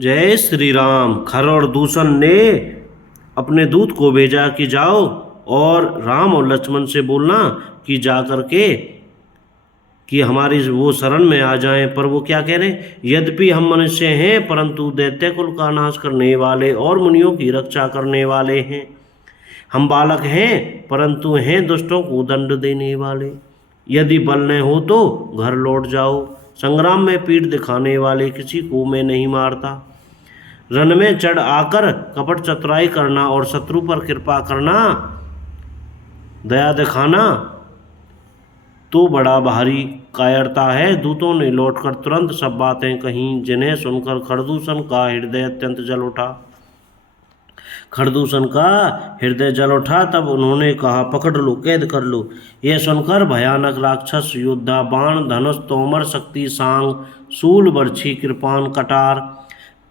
जय श्री राम। खर और दूषण ने अपने दूत को भेजा कि जाओ और राम और लक्ष्मण से बोलना कि जा करके कि हमारी वो शरण में आ जाएं। पर वो क्या कह रहे हैं, यद्यपि हम मनुष्य हैं परंतु दैत्य कुल का नाश करने वाले और मुनियों की रक्षा करने वाले हैं। हम बालक हैं परंतु हैं दुष्टों को दंड देने वाले। यदि बल न हो तो घर लौट जाओ। संग्राम में पीठ दिखाने वाले किसी को मैं नहीं मारता। रण में चढ़ आकर कपट चतुराई करना और शत्रु पर कृपा करना, दया दिखाना तो बड़ा भारी कायरता है। दूतों ने लौटकर तुरंत सब बातें कहीं, जिन्हें सुनकर खरदूषण का हृदय अत्यंत जल उठा। खरदूषण का हृदय जल उठा। तब उन्होंने कहा, पकड़ लो, कैद कर लो। यह सुनकर भयानक राक्षस योद्धा बाण, धनुष, तोमर, शक्ति, सांग, शूल, बर्छी, कृपान, कटार,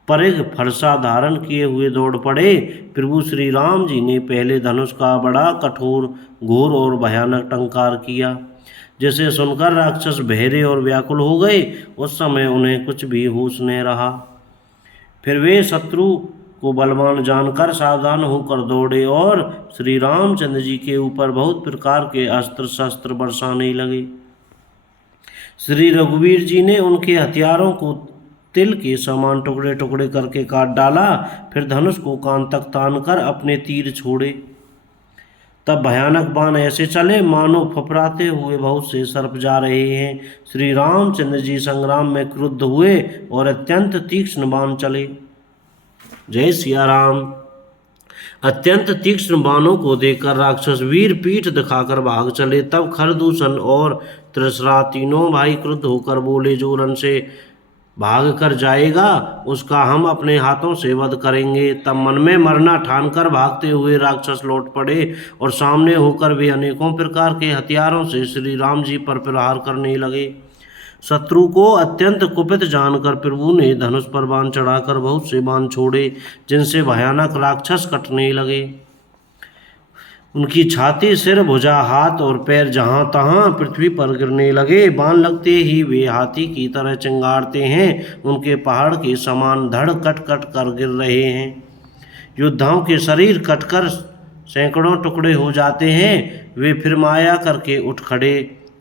परिघ, फरसा धारण किए हुए दौड़ पड़े। प्रभु श्री राम जी ने पहले धनुष का बड़ा कठोर, घोर और भयानक टंकार किया, जिसे सुनकर राक्षस बहरे और व्याकुल हो गए। उस समय उन्हें कुछ भी होश न रहा। फिर वे शत्रु को बलवान जानकर सावधान होकर दौड़े और श्री रामचंद्र जी के ऊपर बहुत प्रकार के अस्त्र शस्त्र बरसाने लगे। श्री रघुवीर जी ने उनके हथियारों को तिल के समान टुकड़े टुकड़े करके काट डाला। फिर धनुष को कान तक तानकर अपने तीर छोड़े। तब भयानक बाण ऐसे चले मानो फफराते हुए बहुत से सर्प जा रहे हैं। श्री रामचंद्र जी संग्राम में क्रुद्ध हुए और अत्यंत तीक्ष्ण बाण चले। जय सिया राम। अत्यंत तीक्ष्ण बाणों को देखकर राक्षस वीर पीठ दिखाकर भाग चले। तब खरदूषण और त्रिशरा तीनों भाई क्रुद्ध होकर बोले, जो रण से भाग कर जाएगा उसका हम अपने हाथों से वध करेंगे। तब मन में मरना ठानकर भागते हुए राक्षस लौट पड़े और सामने होकर वे अनेकों प्रकार के हथियारों से श्री राम जी पर प्रहार करने लगे। शत्रु को अत्यंत कुपित जानकर प्रभु ने धनुष पर बाण चढ़ाकर बहुत से बाण छोड़े, जिनसे भयानक राक्षस कटने लगे। उनकी छाती, सिर, भुजा, हाथ और पैर जहां तहां पृथ्वी पर गिरने लगे। बाण लगते ही वे हाथी की तरह चिंगारते हैं। उनके पहाड़ के समान धड़ कट कट कर गिर रहे हैं। योद्धाओं के शरीर कटकर सैकड़ों टुकड़े हो जाते हैं। वे फिर माया करके उठ खड़े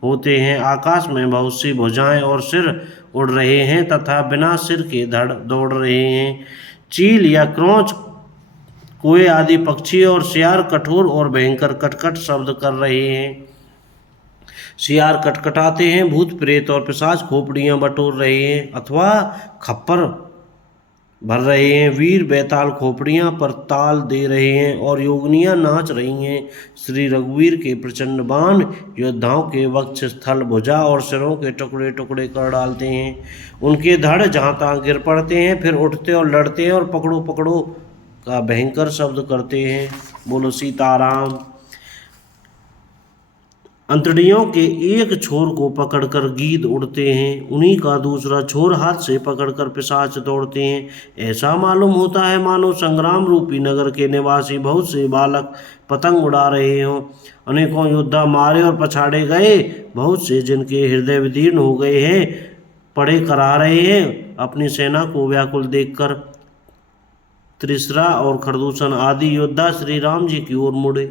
होते हैं। आकाश में बहुत सी भुजाएं और सिर उड़ रहे हैं तथा बिना सिर के धड़ दौड़ रहे हैं। चील या क्रोंच, कोए आदि पक्षी और सियार कठोर और भयंकर कटकट शब्द कर रहे हैं। सियार कटकटाते हैं। भूत प्रेत और पिशाच खोपड़ियां बटोर रहे हैं अथवा खप्पर भर रहे हैं। वीर बैताल खोपड़ियां पर ताल दे रहे हैं और योगनियां नाच रही हैं। श्री रघुवीर के प्रचंड बाण योद्धाओं के वक्ष, स्थल, भुजा और सिरों के टुकड़े टुकड़े कर डालते हैं। उनके धड़ जहां तहां गिर पड़ते हैं। फिर उठते और लड़ते हैं और पकड़ो पकड़ो का भयंकर शब्द करते हैं। बोलो सीताराम। अंतड़ियों के एक छोर को पकड़कर गीद उड़ते हैं, उन्हीं का दूसरा छोर हाथ से पकड़कर पिशाच दौड़ते हैं। ऐसा मालूम होता है मानो संग्राम रूपी नगर के निवासी बहुत से बालक पतंग उड़ा रहे हों। अनेकों योद्धा मारे और पछाड़े गए। बहुत से जिनके हृदय विदीर्ण हो गए हैं पड़े करा रहे हैं। अपनी सेना को व्याकुल देखकर त्रिशरा और खरदूषण आदि योद्धा श्री राम जी की ओर मुड़े।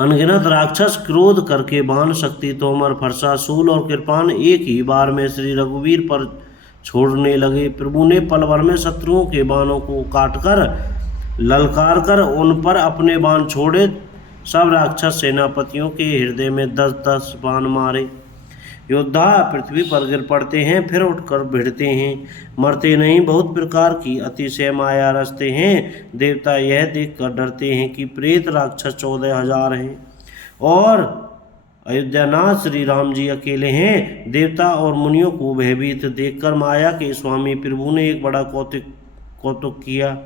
अनगिनत राक्षस क्रोध करके बाण, शक्ति, तोमर, फरसा, शूल और कृपान एक ही बार में श्री रघुवीर पर छोड़ने लगे। प्रभु ने पल भर में शत्रुओं के बाणों को काटकर ललकार कर उन पर अपने बाण छोड़े। सब राक्षस सेनापतियों के हृदय में 10-10 बाण मारे। योद्धा पृथ्वी पर गिर पड़ते हैं, फिर उठकर भिड़ते हैं, मरते नहीं। बहुत प्रकार की अतिशय माया रचते हैं। देवता यह देखकर डरते हैं कि प्रेत राक्षस 14,000 हैं और अयोध्यानाथ श्री राम जी अकेले हैं। देवता और मुनियों को भयभीत देखकर माया के स्वामी प्रभु ने एक बड़ा कौतुक किया,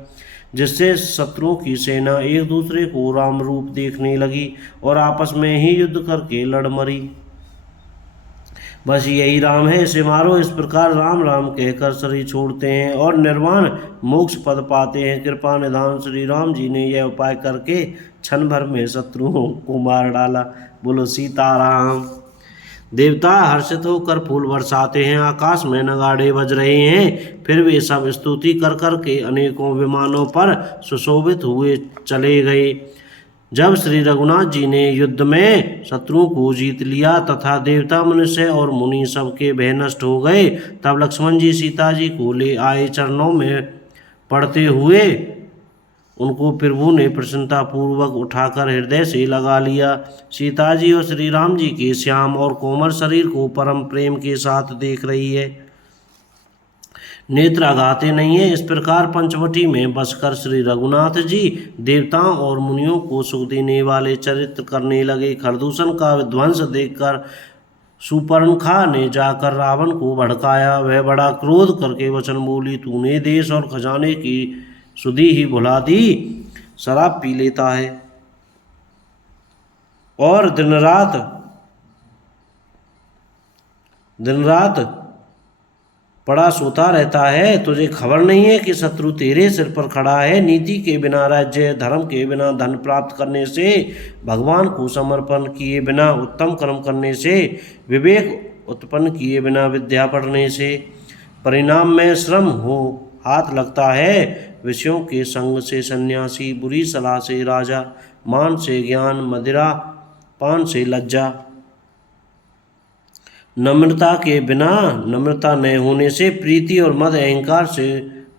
जिससे शत्रुओं की सेना एक दूसरे को राम रूप देखने लगी और आपस में ही युद्ध करके लड़ मरी। बस यही राम है, इसे मारो। इस प्रकार राम राम कहकर शरीर छोड़ते हैं और निर्वाण मोक्ष पद पाते हैं। कृपा निधान श्री राम जी ने यह उपाय करके क्षण भर में शत्रुओं को मार डाला। बोलो सीताराम। देवता हर्षित होकर फूल बरसाते हैं, आकाश में नगाड़े बज रहे हैं, फिर वे सब स्तुति कर कर के अनेकों विमानों पर सुशोभित हुए चले गए। जब श्री रघुनाथ जी ने युद्ध में शत्रुओं को जीत लिया तथा देवता मनुष्य और मुनि सबके भय नष्ट हो गए, तब लक्ष्मण जी सीता जी को ले आए, चरणों में पड़ते हुए उनको प्रभु ने प्रसन्नता पूर्वक उठाकर हृदय से लगा लिया। सीता जी और श्री राम जी के श्याम और कोमल शरीर को परम प्रेम के साथ देख रही है, नेत्र आगाते नहीं है। इस प्रकार पंचवटी में बसकर श्री रघुनाथ जी देवताओं और मुनियों को सुख देने वाले चरित्र करने लगे। खरदूषण का विध्वंस देखकर सुपर्णखा ने जाकर रावण को भड़काया। वह बड़ा क्रोध करके वचन बोली, तूने देश और खजाने की सुधि ही भुला दी, शराब पी लेता है और दिन रात पड़ा सोता रहता है। तुझे खबर नहीं है कि शत्रु तेरे सिर पर खड़ा है। नीति के बिना राज्य, धर्म के बिना धन प्राप्त करने से, भगवान को समर्पण किए बिना उत्तम कर्म करने से, विवेक उत्पन्न किए बिना विद्या पढ़ने से परिणाम में श्रम हो हाथ लगता है। विषयों के संग से सन्यासी, बुरी सलाह से राजा, मान से ज्ञान, मदिरा पान से लज्जा, नम्रता के बिना नम्रता न होने से प्रीति और मद अहंकार से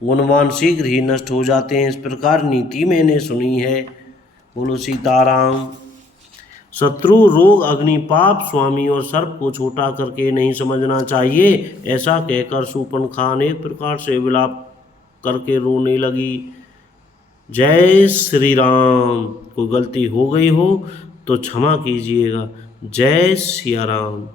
गुणवान शीघ्र ही नष्ट हो जाते हैं। इस प्रकार नीति मैंने सुनी है। बोलो सीताराम। शत्रु, रोग, अग्नि, पाप, स्वामी और सर्प को छोटा करके नहीं समझना चाहिए। ऐसा कहकर शूर्पणखा अनेक प्रकार से विलाप करके रोने लगी। जय श्री राम। कोई गलती हो गई हो तो क्षमा कीजिएगा। जय सिया राम।